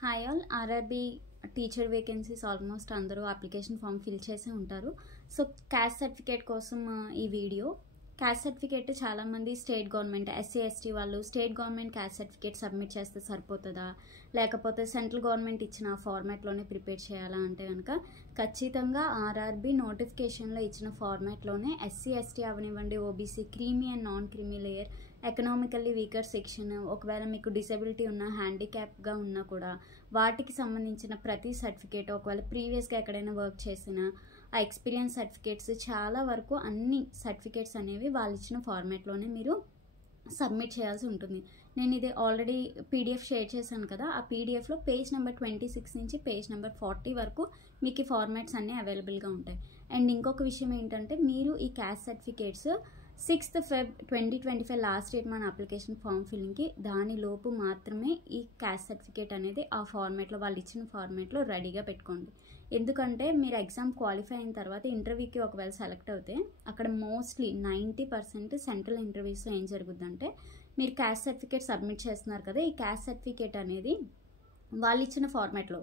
Hi all. RRB teacher vacancies almost అందరూ application form fill చేసే ఉంటారు. సో క్యాస్ట్ సర్టిఫికేట్ కోసం ఈ వీడియో. క్యాస్ట్ సర్టిఫికేట్ చాలామంది స్టేట్ గవర్నమెంట్ ఎస్సీ ఎస్టీ వాళ్ళు state government caste certificate submit చేస్తే సరిపోతుందా, లేకపోతే సెంట్రల్ గవర్నమెంట్ ఇచ్చిన ఫార్మాట్లోనే ప్రిపేర్ చేయాలా అంటే కనుక ఖచ్చితంగా ఆర్ఆర్బీ నోటిఫికేషన్లో ఇచ్చిన ఫార్మాట్లోనే ఎస్సీ ఎస్టీ అవనివ్వండి, OBC, creamy and non creamy layer, economically weaker section, ఒకవేళ మీకు డిసెబిలిటీ ఉన్నా హ్యాండిక్యాప్గా ఉన్నా కూడా వాటికి సంబంధించిన ప్రతి సర్టిఫికేట్, ఒకవేళ ప్రీవియస్గా ఎక్కడైనా వర్క్ చేసిన ఆ ఎక్స్పీరియన్స్ సర్టిఫికేట్స్, చాలా వరకు అన్ని సర్టిఫికేట్స్ అనేవి వాళ్ళు ఇచ్చిన ఫార్మాట్లోనే మీరు సబ్మిట్ చేయాల్సి ఉంటుంది. నేను ఇది ఆల్రెడీ పీడిఎఫ్ షేర్ చేశాను కదా, ఆ పీడిఎఫ్లో పేజ్ నెంబర్ 26 నుంచి పేజ్ నెంబర్ 40 వరకు మీకు ఈ ఫార్మాట్స్ అన్నీ అవైలబుల్గా ఉంటాయి. అండ్ ఇంకొక విషయం ఏంటంటే, మీరు ఈ caste certificates 6th Feb 2025 last date మన అప్లికేషన్ ఫామ్ ఫిల్లింగ్కి, దానిలోపు మాత్రమే ఈ క్యాస్ట్ సర్టిఫికేట్ అనేది ఆ ఫార్మాట్లో వాళ్ళు ఇచ్చిన ఫార్మాట్లో రెడీగా పెట్టుకోండి. ఎందుకంటే మీరు ఎగ్జామ్ క్వాలిఫై అయిన తర్వాత ఇంటర్వ్యూకి ఒకవేళ సెలెక్ట్ అవుతే అక్కడ మోస్ట్లీ 90% సెంట్రల్ ఇంటర్వ్యూస్లో ఏం జరుగుద్దంటే, మీరు క్యాస్ట్ సర్టిఫికేట్ సబ్మిట్ చేస్తున్నారు కదా, ఈ క్యాస్ట్ సర్టిఫికేట్ అనేది వాళ్ళు ఇచ్చిన ఫార్మాట్లో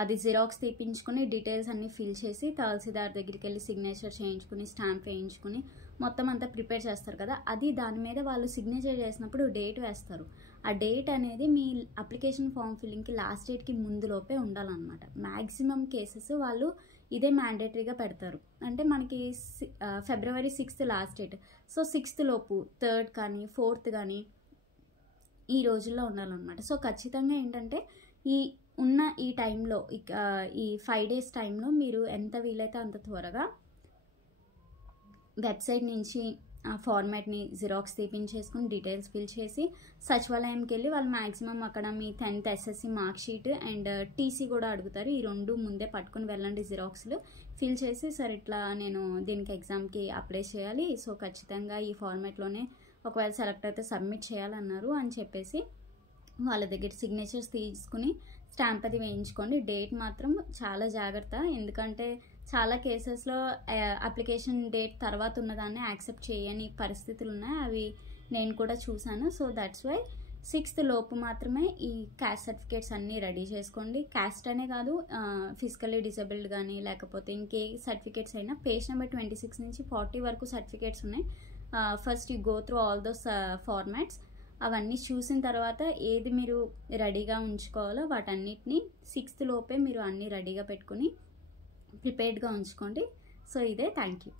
అది జిరాక్స్ తీపించుకుని డీటెయిల్స్ అన్నీ ఫిల్ చేసి తహసీల్దార్ దగ్గరికి వెళ్ళి సిగ్నేచర్ చేయించుకుని స్టాంప్ వేయించుకుని మొత్తం అంతా ప్రిపేర్ చేస్తారు కదా, అది దాని మీద వాళ్ళు సిగ్నేచర్ చేసినప్పుడు డేట్ వేస్తారు. ఆ డేట్ అనేది మీ అప్లికేషన్ ఫామ్ ఫిల్లింగ్కి లాస్ట్ డేట్కి ముందులోపే ఉండాలన్నమాట. మ్యాక్సిమం కేసెస్ వాళ్ళు ఇదే మ్యాండేటరీగా పెడతారు. అంటే మనకి February 6th last date, so 6th లోపు 3rd కానీ 4th కానీ ఈ రోజుల్లో ఉండాలన్నమాట. సో ఖచ్చితంగా ఏంటంటే ఈ టైంలో ఈ 5 days టైంలో మీరు ఎంత వీలైతే అంత త్వరగా వెబ్సైట్ నుంచి ఆ ఫార్మాట్ని జిరాక్స్ తీపించేసుకుని డీటెయిల్స్ ఫిల్ చేసి సచివాలయంకి వెళ్ళి వాళ్ళు మ్యాక్సిమం అక్కడ మీ 10th SSC mark sheet and TC కూడా అడుగుతారు. ఈ రెండు ముందే పట్టుకుని వెళ్ళండి, జిరాక్స్లు ఫిల్ చేసి, సార్ ఇట్లా నేను దీనికి ఎగ్జామ్కి అప్లై చేయాలి, సో ఖచ్చితంగా ఈ ఫార్మాట్లోనే ఒకవేళ సెలెక్ట్ అయితే సబ్మిట్ చేయాలన్నారు అని చెప్పేసి వాళ్ళ దగ్గర సిగ్నేచర్స్ తీసుకుని స్టాంప్ అది వేయించుకోండి. డేట్ మాత్రం చాలా జాగ్రత్త, ఎందుకంటే చాలా కేసెస్లో అప్లికేషన్ డేట్ తర్వాత ఉన్నదాన్ని యాక్సెప్ట్ చేయని పరిస్థితులు ఉన్నాయి, అవి నేను కూడా చూశాను. సో దట్స్ వై 6th లోపు మాత్రమే ఈ క్యాస్ట్ సర్టిఫికేట్స్ అన్నీ రెడీ చేసుకోండి. క్యాస్ట్ అనే కాదు, ఫిజికల్లీ డిజేబుల్డ్ కానీ లేకపోతే ఇంకే సర్టిఫికేట్స్ అయినా పేజ్ నెంబర్ 26 నుంచి 40 వరకు సర్టిఫికేట్స్ ఉన్నాయి. First you go through all those formats. అవన్నీ చూసిన తర్వాత ఏది మీరు రెడీగా ఉంచుకోవాలో వాటన్నిటిని 6th లోపే మీరు అన్నీ రెడీగా పెట్టుకుని ప్రిపేర్డ్గా ఉంచుకోండి. సో ఇదే. Thank you.